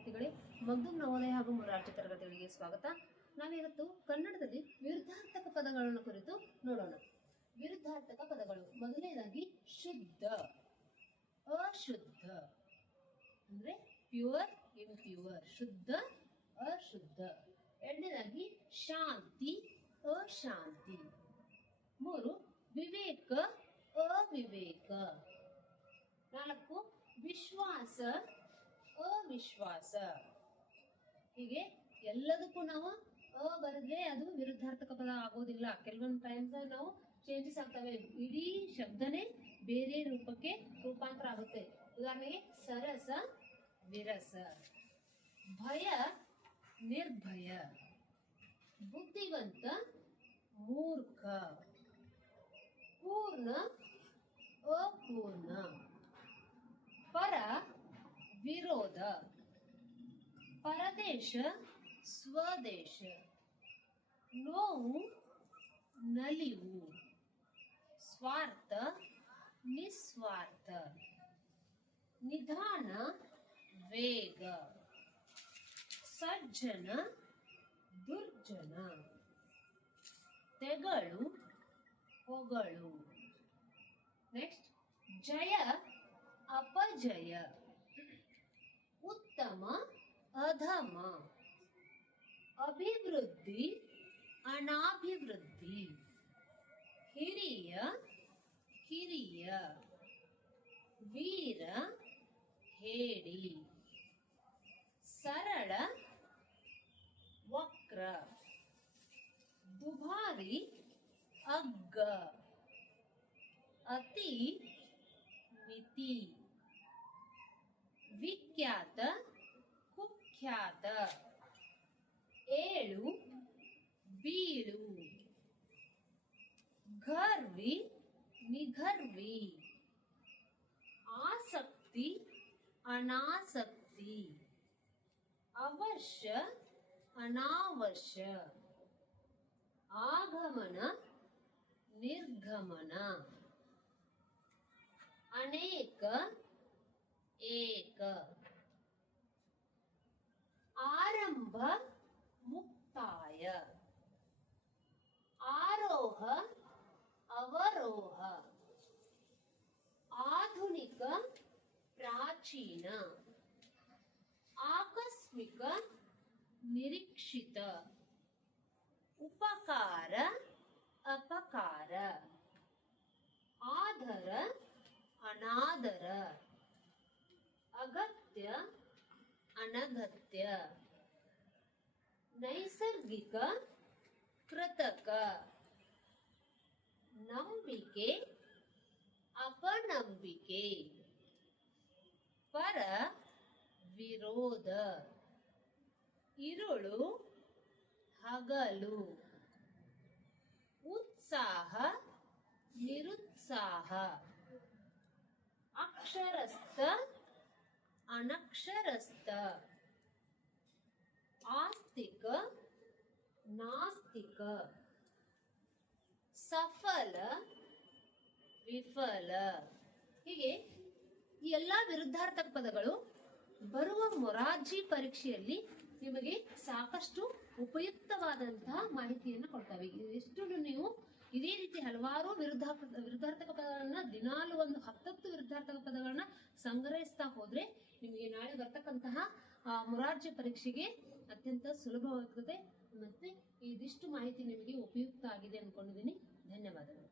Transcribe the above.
ವಿದ್ಯಾರ್ಥಿಗಳೇ, ಮಗ್ದುಮ್ ನವೋದಯ ಹಾಗೂ ಮೊರಾರ್ಜಿ ತರಗತಿಗಳಿಗೆ ಸ್ವಾಗತ. ನಾವಿವತ್ತು ಕನ್ನಡದಲ್ಲಿ ವಿರುದ್ಧಾರ್ಥಕ ಪದಗಳನ್ನು ಕುರಿತು ನೋಡೋಣ. ವಿರುದ್ಧಾರ್ಥಕ ಪದಗಳು, ಮೊದಲನೇದಾಗಿ ಶುದ್ಧ, ಅಶುದ್ಧ ಅಂದ್ರೆ ಪ್ಯೂರ್, ಇಂಪ್ಯೂರ್, ಶುದ್ಧ, ಅಶುದ್ಧ. ಎರಡನೇದಾಗಿ ಶಾಂತಿ, ಅಶಾಂತಿ. ಮೂರು, ವಿವೇಕ, ಅವಿವೇಕ. ನಾಲ್ಕು, ವಿಶ್ವಾಸ, ಅವಿಶ್ವಾಸ. ಹೀಗೆ ಎಲ್ಲದಕ್ಕೂ ನಾವು ಬರೆದ್ರೆ ಅದು ವಿರುದ್ಧಾರ್ಥಕ ಪದ ಆಗೋದಿಲ್ಲ. ಕೆಲವೊಂದು ಟೈಮ್ಸ್ ನಾವು ಚೇಂಜಸ್ ಆಗ್ತವೆ, ಇಡೀ ಶಬ್ದನೇ ಬೇರೆ ರೂಪಕ್ಕೆ ರೂಪಾಂತರ ಆಗುತ್ತೆ. ಉದಾಹರಣೆಗೆ ಸರಸ, ವಿರಸ. ಭಯ, ನಿರ್ಭಯ. ಬುದ್ಧಿವಂತ, ಮೂರ್ಖ. ಪೂರ್ಣ, ಅಪೂರ್ಣ. ಪರ, ವಿರೋಧ. ಪರದೇಶ, ಸ್ವದೇಶ. ನೋವು, ನಲಿವು. ಸ್ವಾರ್ಥ, ನಿಸ್ವಾರ್ಥ. ನಿಧಾನ, ವೇಗ. ಸಜ್ಜನ, ದುರ್ಜನ. ತೆಗಳು, ಹೊಗಳು. ನೆಕ್ಸ್ಟ್, ಜಯ, ಅಪಜಯ. ಉತ್ತಮ, ಅಧಮ. ಅಭಿವೃದ್ಧಿ, ಅನಾಭಿವೃದ್ಧಿ. ಹಿರಿಯ, ಕಿರಿಯ. ವೀರ, ಹೇಡಿ. ಸರಳ, ವಕ್ರ. ದುಬಾರಿ, ಅಗ್ಗ. ಅತಿ, ಮಿತಿ. ವಿಖ್ಯಾತ, ಕುಖ್ಯಾತ. ಏಳು, ಬೀಳು. ಗರ್ವಿ, ನಿಗರ್ವಿ. ಆಸಕ್ತಿ, ಅನಾಸಕ್ತಿ. ಅವಶ್ಯ, ಅನಾವಶ್ಯ. ಆಗಮನ, ನಿರ್ಗಮನ. ಅನೇಕ, ಏಕ. ಆರಂಭ, ಮುಕ್ತಾಯ. ಆರೋಹ, ಅವರೋಹ. ಆಧುನಿಕ, ಪ್ರಾಚೀನ. ಆಕಸ್ಮಿಕ, ನಿರೀಕ್ಷಿತ. ಉಪಕಾರ, ಅಪಕಾರ. ಆಧರ, ಅನಾದರ. ಅಗತ್ಯ, ಅನಗತ್ಯ. ನೈಸರ್ಗಿಕ, ಕೃತಕ. ನಂಬಿಕೆ, ಅಪನಂಬಿಕೆ. ಪರ, ವಿರೋಧ. ಇರುಳು, ಹಗಲು. ಉತ್ಸಾಹ, ನಿರುತ್ಸಾಹ. ಅಕ್ಷರಸ್ಥ, ಅನಕ್ಷರಸ್ಥ. ಆಸ್ತಿಕ, ನಾಸ್ತಿಕ. ಸಫಲ, ವಿಫಲ. ಹೀಗೆ ಈ ಎಲ್ಲಾ ವಿರುದ್ಧಾರ್ಥಕ ಪದಗಳು ಬರುವ ಮೊರಾರ್ಜಿ ಪರೀಕ್ಷೆಯಲ್ಲಿ ನಿಮಗೆ ಸಾಕಷ್ಟು ಉಪಯುಕ್ತವಾದಂತಹ ಮಾಹಿತಿಯನ್ನು ಕೊಡ್ತವೆ. ಎಷ್ಟು ನೀವು ಇದೇ ರೀತಿ ಹಲವಾರು ವಿರುದ್ಧಾರ್ಥಕ ಪದಗಳನ್ನ ದಿನಾಲು ಒಂದು 10 ವಿರುದ್ಧಾರ್ಥಕ ಪದಗಳನ್ನ ಸಂಗ್ರಹಿಸ್ತಾ ಹೋದ್ರೆ ನಿಮಗೆ ನಾಳೆ ಬರ್ತಕ್ಕಂತಹ ಮೊರಾರ್ಜಿ ಪರೀಕ್ಷೆಗೆ ಅತ್ಯಂತ ಸುಲಭವಾಗುತ್ತದೆ. ಮತ್ತೆ ಇದಿಷ್ಟು ಮಾಹಿತಿ ನಿಮಗೆ ಉಪಯುಕ್ತ ಆಗಿದೆ ಅನ್ಕೊಂಡಿದ್ದೀನಿ. ಧನ್ಯವಾದಗಳು.